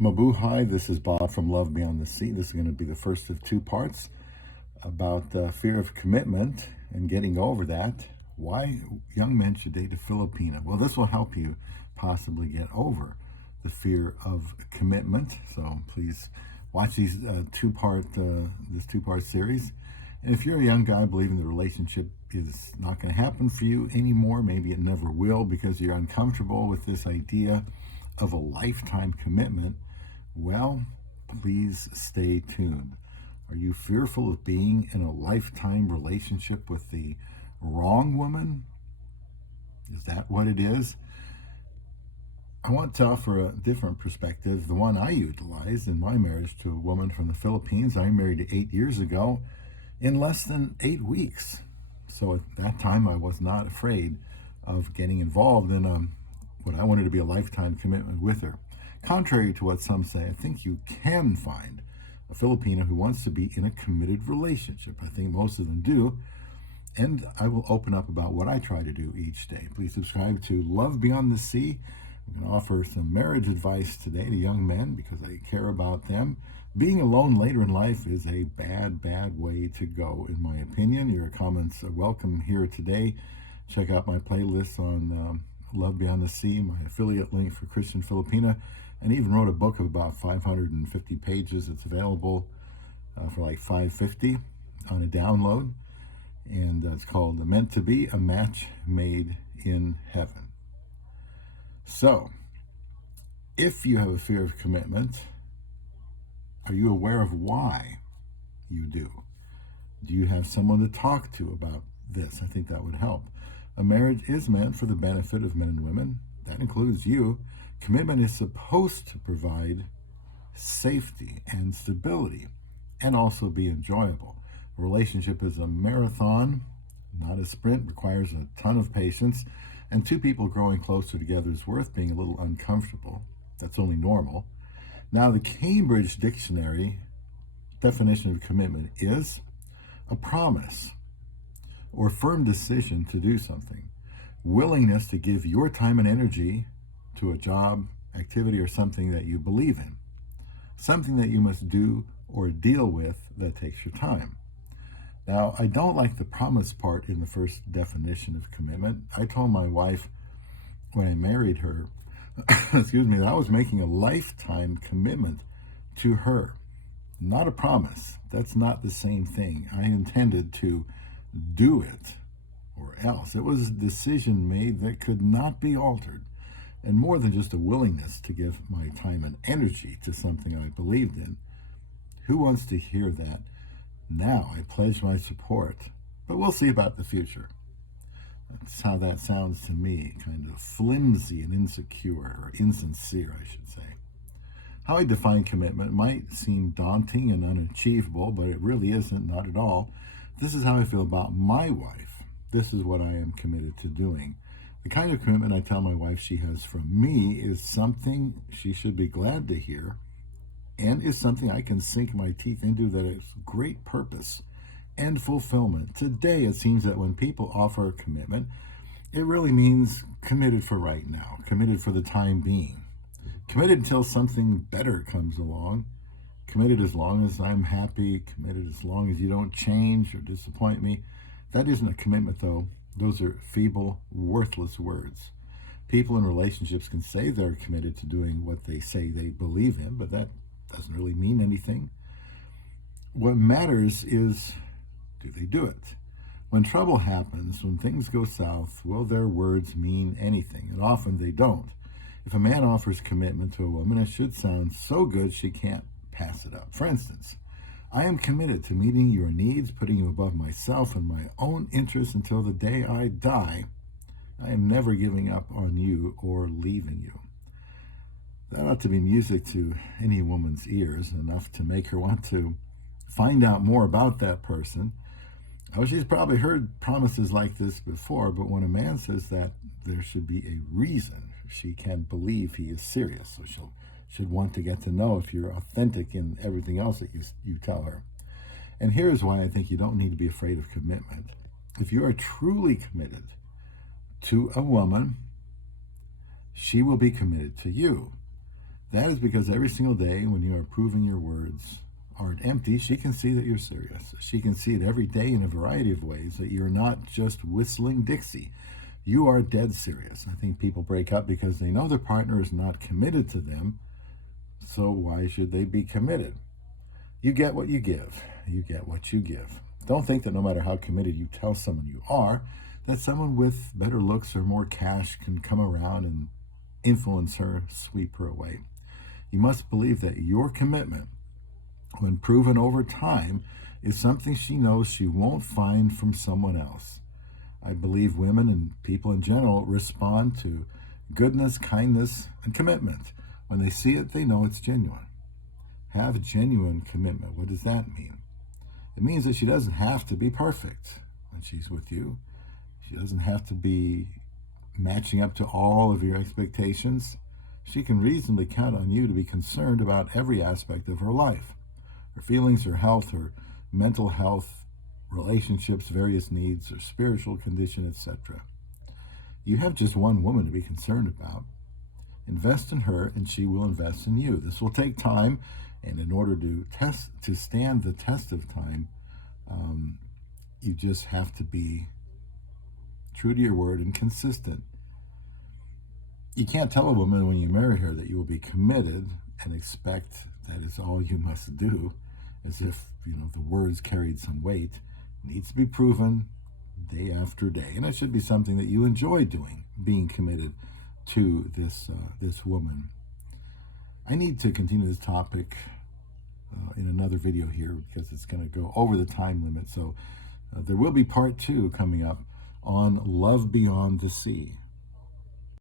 Mabuhay, this is Bob from Love Beyond the Sea. This is going to be the first of two parts about fear of commitment and getting over that. Why young men should date a Filipina. Well, this will help you possibly get over the fear of commitment. So please watch these this two-part series. And if you're a young guy believing the relationship is not going to happen for you anymore, maybe it never will because you're uncomfortable with this idea of a lifetime commitment, well, please stay tuned. Are you fearful of being in a lifetime relationship with the wrong woman? Is that what it is? I want to offer a different perspective, the one I utilized in my marriage to a woman from the Philippines. I married 8 years ago in less than 8 weeks. So at that time, I was not afraid of getting involved in what I wanted to be a lifetime commitment with her. Contrary to what some say, I think you can find a Filipino who wants to be in a committed relationship. I think most of them do. And I will open up about what I try to do each day. Please subscribe to Love Beyond the Sea. I'm going to offer some marriage advice today to young men because I care about them. Being alone later in life is a bad way to go, in my opinion. Your comments are welcome here today. Check out my playlist on Love Beyond the Sea, my affiliate link for Christian Filipina, and even wrote a book of about 550 pages. It's available for like $5.50 on a download, and it's called Meant to Be, a Match Made in Heaven. So, if you have a fear of commitment, are you aware of why you do? Do you have someone to talk to about this? I think that would help. A marriage is meant for the benefit of men and women. That includes you. Commitment is supposed to provide safety and stability and also be enjoyable. A relationship is a marathon, not a sprint, requires a ton of patience, and two people growing closer together is worth being a little uncomfortable. That's only normal. Now, the Cambridge Dictionary definition of commitment is a promise or firm decision to do something, willingness to give your time and energy to a job, activity, or something that you believe in, something that you must do or deal with that takes your time. Now, I don't like the promise part in the first definition of commitment. I told my wife when I married her, that I was making a lifetime commitment to her, not a promise. That's not the same thing. I intended to do it or else. It was a decision made that could not be altered, and more than just a willingness to give my time and energy to something I believed in. Who wants to hear that? Now I pledge my support, but we'll see about the future. That's how that sounds to me, kind of flimsy and insecure, or insincere, I should say. How I define commitment might seem daunting and unachievable, but it really isn't, not at all. This is how I feel about my wife. This is what I am committed to doing. The kind of commitment I tell my wife she has from me is something she should be glad to hear, and is something I can sink my teeth into that has great purpose and fulfillment. Today, it seems that when people offer a commitment, it really means committed for right now, committed for the time being, committed until something better comes along, committed as long as I'm happy, committed as long as you don't change or disappoint me. That isn't a commitment, though. Those are feeble, worthless words. People in relationships can say they're committed to doing what they say they believe in, but that doesn't really mean anything. What matters is, do they do it? When trouble happens, when things go south, will their words mean anything? And often they don't. If a man offers commitment to a woman, it should sound so good she can't pass it up. For instance, I am committed to meeting your needs, putting you above myself and my own interests until the day I die. I am never giving up on you or leaving you. That ought to be music to any woman's ears, enough to make her want to find out more about that person. Oh, she's probably heard promises like this before, but when a man says that, there should be a reason. She can believe he is serious, so should want to get to know if you're authentic in everything else that you tell her. And here's why I think you don't need to be afraid of commitment. If you are truly committed to a woman, she will be committed to you. That is because every single day when you are proving your words aren't empty, she can see that you're serious. She can see it every day in a variety of ways that you're not just whistling Dixie. You are dead serious. I think people break up because they know their partner is not committed to them, so why should they be committed? You get what you give. You get what you give. Don't think that no matter how committed you tell someone you are, that someone with better looks or more cash can come around and influence her, sweep her away. You must believe that your commitment, when proven over time, is something she knows she won't find from someone else. I believe women and people in general respond to goodness, kindness, and commitment. When they see it, they know it's genuine. Have genuine commitment. What does that mean? It means that she doesn't have to be perfect when she's with you. She doesn't have to be matching up to all of your expectations. She can reasonably count on you to be concerned about every aspect of her life. Her feelings, her health, her mental health, relationships, various needs, her spiritual condition, etc. You have just one woman to be concerned about. Invest in her and she will invest in you. This will take time, and in order to stand the test of time, you just have to be true to your word and consistent. You can't tell a woman when you marry her that you will be committed and expect that is all you must do, as if the words carried some weight. It needs to be proven day after day, and it should be something that you enjoy doing, being committed to this woman. I need to continue this topic in another video here because it's going to go over the time limit. So there will be part 2 coming up on Love Beyond the Sea.